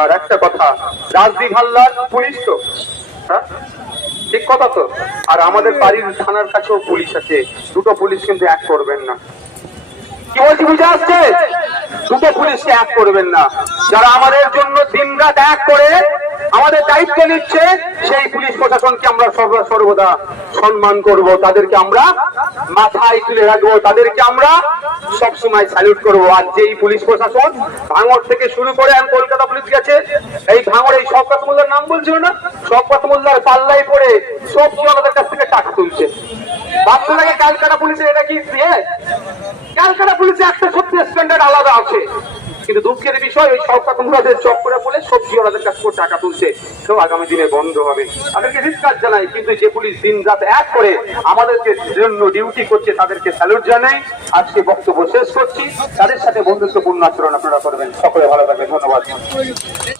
আর একটা কথা, রাজদীপ হালদার পুলিশ তো, হ্যাঁ ঠিক কথা তো। আর আমাদের বাড়ির থানার কাছেও পুলিশ আছে, দুটো পুলিশ কিন্তু এক করবেন না। কি বলছি বুঝে আসছে? দুটো পুলিশকে এক করবেন না। যারা আমাদের জন্য দিনরাত এক করে আমাদের দায়িত্ব নিচ্ছে, সেই পুলিশ প্রশাসনকে আমরা সর্বদা সম্মান করব, তাদেরকে আমরা মাথায় তুলে রাখবো, তাদেরকে আমরা সবসময় স্যালুট করব। আর যেই পুলিশ প্রশাসন ভাঙড় থেকে শুরু করে কলকাতা পুলিশ গেছে, এই ভাঙড় এই শওকত মোল্লার নাম বলছিল না, শওকত মোল্লার পাল্লায় পড়ে সবজিওয়ালাদের কাছ থেকে টাকা তুলছে। ভাবতে লাগে ক্যালকাটা পুলিশের এটা কি দিয়ে? ক্যালকাটা পুলিশে একটা সত্যি স্ট্যান্ডার্ড আলাদা আছে, কিন্তু দুঃখের বিষয় ওই শওকত মোল্লাদের চক্করে বলে সবজিওয়ালাদের কাছ থেকে টাকা তুলছে। তো আগামী দিনে বন্ধ হবে। তাদেরকে ধিক্কার জানাই, কিন্তু যে পুলিশ দিন রাত এক করে আমাদেরকে জন্য ডিউটি করছে তাদেরকে স্যালুট জানাই। আজকে বক্তব্য শেষ করছি। তাদের সাথে বন্ধুত্বপূর্ণ আচরণ আপনারা করবেন। সকলে ভালো থাকবেন, ধন্যবাদ।